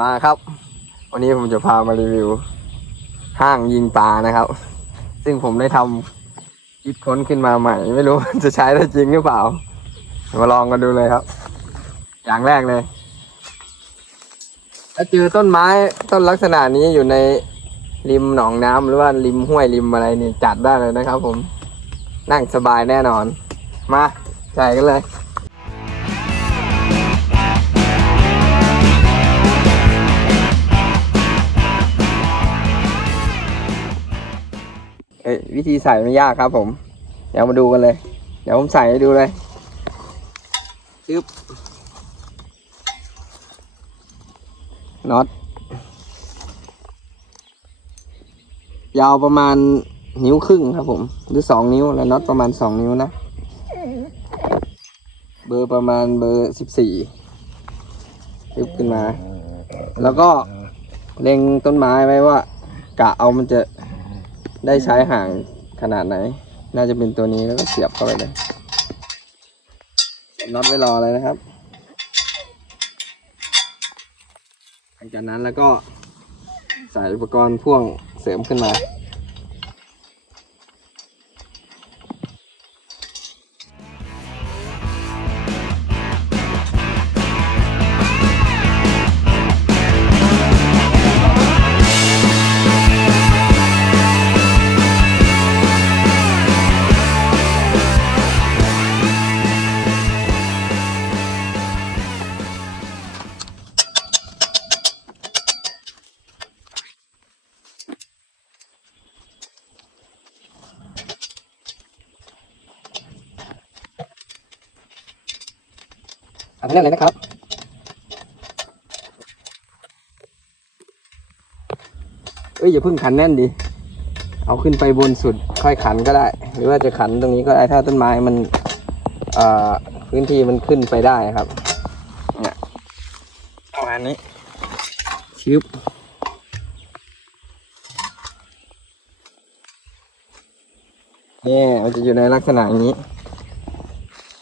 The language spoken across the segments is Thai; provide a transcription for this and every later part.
มาครับ วันนี้ผมจะพามารีวิว ห้างยิงปลานะครับ ซึ่งผมได้ทำคิดค้นขึ้นมาใหม่ ไม่รู้จะใช้ได้จริงหรือเปล่า มาลองกันดูเลยครับ อย่างแรกเลย ถ้าเจอต้นไม้ต้นลักษณะนี้อยู่ในริมหนองน้ำหรือว่าริมห้วยริมอะไรนี่จัดได้เลยนะครับ ผมนั่งสบายแน่นอน มาใส่กันเลย อ้ยวิธีใส่ไม่ยากครับผม เดี๋ยวมาดูกันเลย เดี๋ยวผมใส่ให้ดูเลยชึบน็อตยาวประมาณนิ้วครึ่งครับผม หรือสองนิ้วแล้วน็อตประมาณสองนิ้วนะ เบอร์ประมาณเบอร์สิบสี่ยึบขึ้นมา แล้วก็เล็งต้นไม้ไว้ว่า กะเอามันจะ ได้ใช้ห่างขนาดไหน น่าจะเป็นตัวนี้แล้วก็เสียบเข้าไปเลยน็อตไว้รอเลยนะครับ หลังจากนั้นแล้วก็ใส่อุปกรณ์พ่วงเสริมขึ้นมา อันนี้เลยนะครับ เอ้ยอย่าเพิ่งขันแน่นดิ เอาขึ้นไปบนสุดค่อยขันก็ได้ หรือว่าจะขันตรงนี้ก็ได้ถ้าต้นไม้มันพื้นที่มันขึ้นไปได้ครับ เนี่ยประมาณนี้ชิบนี่มันจะอยู่ในลักษณะอย่างนี้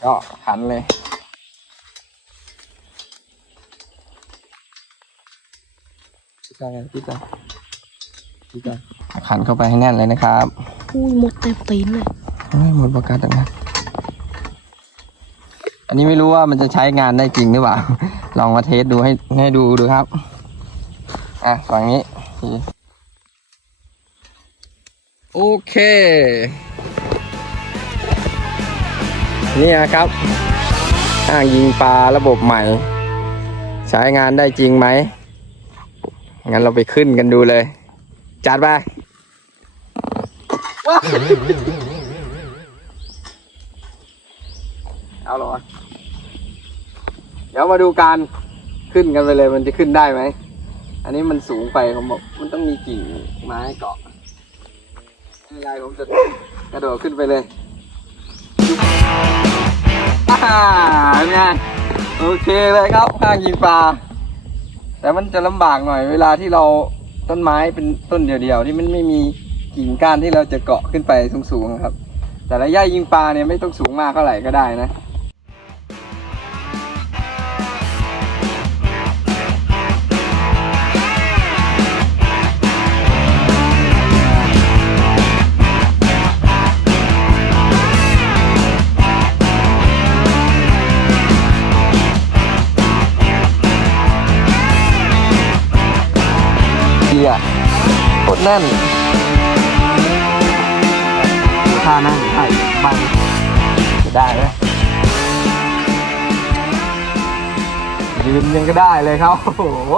ก็ขันเลย พี่จอยพี่จอยพี่จอยขันเข้าไปให้แน่นเลยนะครับอุ้ยหมดเต็มตีนเลยเฮ้ยหมดประกาศแล้วนะอันนี้ไม่รู้ว่ามันจะใช้งานได้จริงหรือเปล่า ลองมาเทสดูให้ให้ดูดูครับ อะฝั่งนี้ โอเคเนี่ยครับ อ่างยิงปลาระบบใหม่ ใช้งานได้จริงไหม งั้นเราไปขึ้นกันดูเลย จัดไปเอาเหรอเดี๋ยวมาดูการขึ้นกันไปเลยมันจะขึ้นได้ไหม อันนี้มันสูงไปผมบอกมันต้องมีกิ่งไม้เกาะไม่เป็นไรผมจะกระโดดขึ้นไปเลยอ่าเป็นไงโอเคเลยครับข้างยิงปลา แต่มันจะลำบากหน่อย เวลาที่เราต้นไม้เป็นต้นเดียวๆที่มันไม่มีกิ่งก้านที่เราจะเกาะขึ้นไปสูงๆครับ แต่ระยะยิงปลาเนี่ยไม่ต้องสูงมากเท่าไหร่ก็ได้นะ โคตรแน่นท่านั่งใช่บังจะได้ไหมยืนยังก็ได้เลยครับ โอ้โห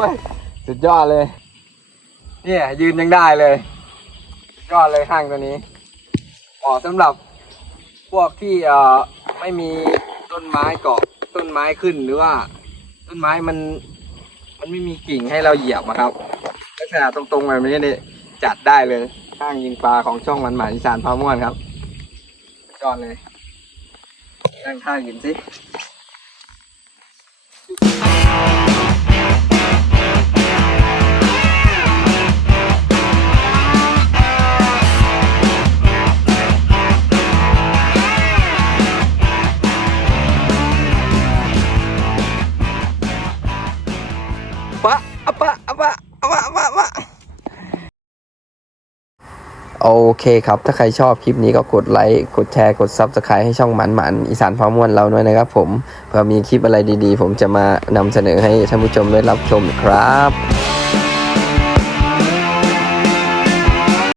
สุดยอดเลย เนี่ยยืนยังได้เลยยอดเลยห้างตัวนี้เหมาะสำหรับพวกที่เอ่อไม่มีต้นไม้เกาะต้นไม้ขึ้นหรือว่า ต้นไม้มัน มันไม่มีกิ่งให้เราเหยียบอะครับลักษณะตรงๆแบบนี้เนี่ย จัดได้เลยข้างยิงปลาของช่องมันหมายอีสานพาม่วนครับจอดเลยนั่งข้างหินสิปะอะปะ โอเคครับ ถ้าใครชอบคลิปนี้ก็กดไลค์กดแชร์กด Subscribe ให้ช่องหมันหมันอีสานพาม่วนเราด้วยนะครับผมเพื่อมีคลิปอะไรดีๆ ผมจะมานำเสนอให้ท่านผู้ชมได้รับชมครับ